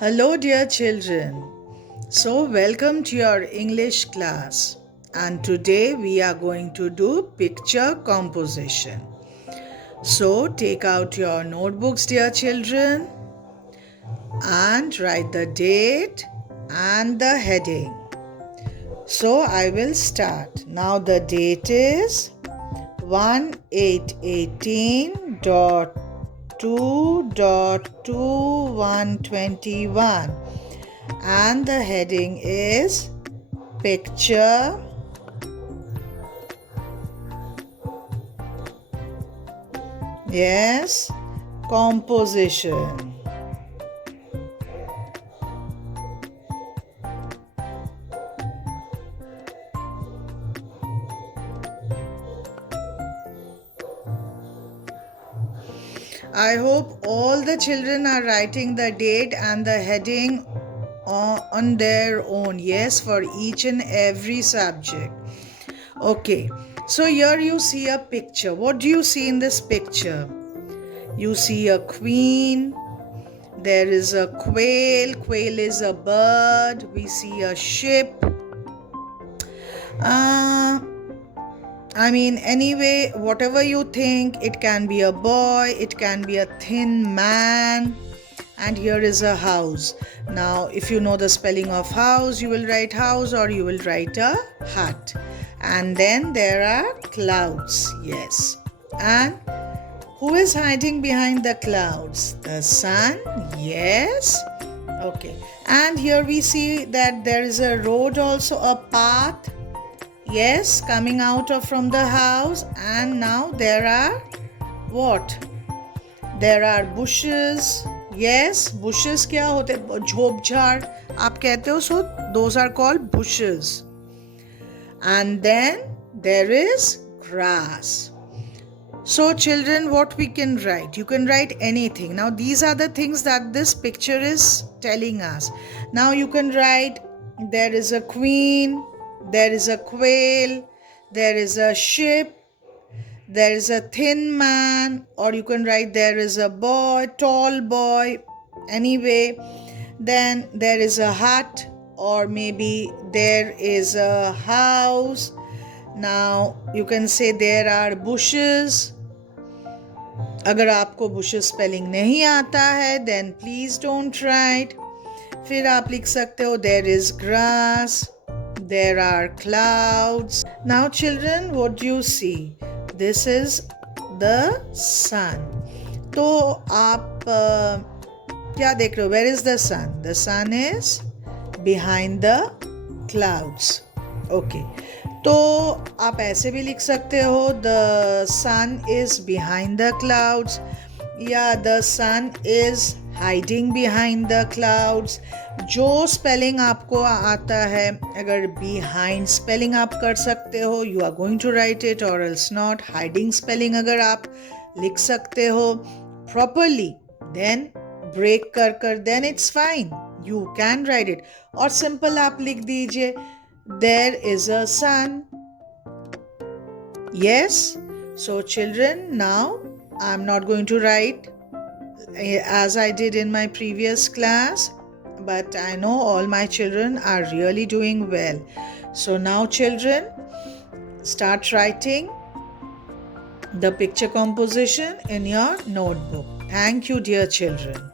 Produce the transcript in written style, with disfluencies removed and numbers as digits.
Hello, dear children. So, welcome to your English class. And today we are going to do picture composition. So, take out your notebooks, dear children, and write the date and the heading. So, I will start. Now, the date is 1/8/18.2.2121 and the heading is picture composition. I hope all the children are writing the date and the heading on their own. Yes, for each and every subject. Okay, so here you see a picture. What do you see in this picture? You see a queen. There is a quail. Quail is a bird. We see a ship. Anyway, whatever you think, it can be a boy, it can be a thin man, and here is a house. Now, if you know the spelling of house, you will write house or you will write a hut. And then there are clouds, yes. And who is hiding behind the clouds? The sun, yes. Okay, and here we see that there is a road also, a path. Yes, coming out from the house, and now there are what? There are bushes. Yes, bushes क्या होते? झोपझाड़ आप कहते हो, so those are called bushes. And then there is grass. So children, what we can write? You can write anything. Now these are the things that this picture is telling us. Now you can write there is a queen, there is a quail, there is a ship, there is a thin man, or you can write there is a boy, tall boy. Anyway, then there is a hut, or maybe there is a house. Now you can say there are bushes. अगर आपको bushes spelling नहीं आता है, then please don't write. फिर आप लिख सकते हो there is grass. There are clouds. Now children, what do you see? This is the sun. तो आप क्या देख रहे हो? Where is the sun? The sun is behind the clouds. Okay. तो आप ऐसे भी लिख सकते हो the sun is behind the clouds या the sun is hiding behind the clouds. जो स्पेलिंग आपको आता है, अगर behind स्पेलिंग आप कर सकते हो, you are going to write it or else not. Hiding spelling अगर आप लिख सकते हो properly, then break कर then it's fine. You can write it. और simple आप लिख दीजिए there is a sun. Yes. So children, now I'm not going to write as I did in my previous class, but I know all my children are really doing well. So now children, start writing the picture composition in your notebook. Thank you, dear children.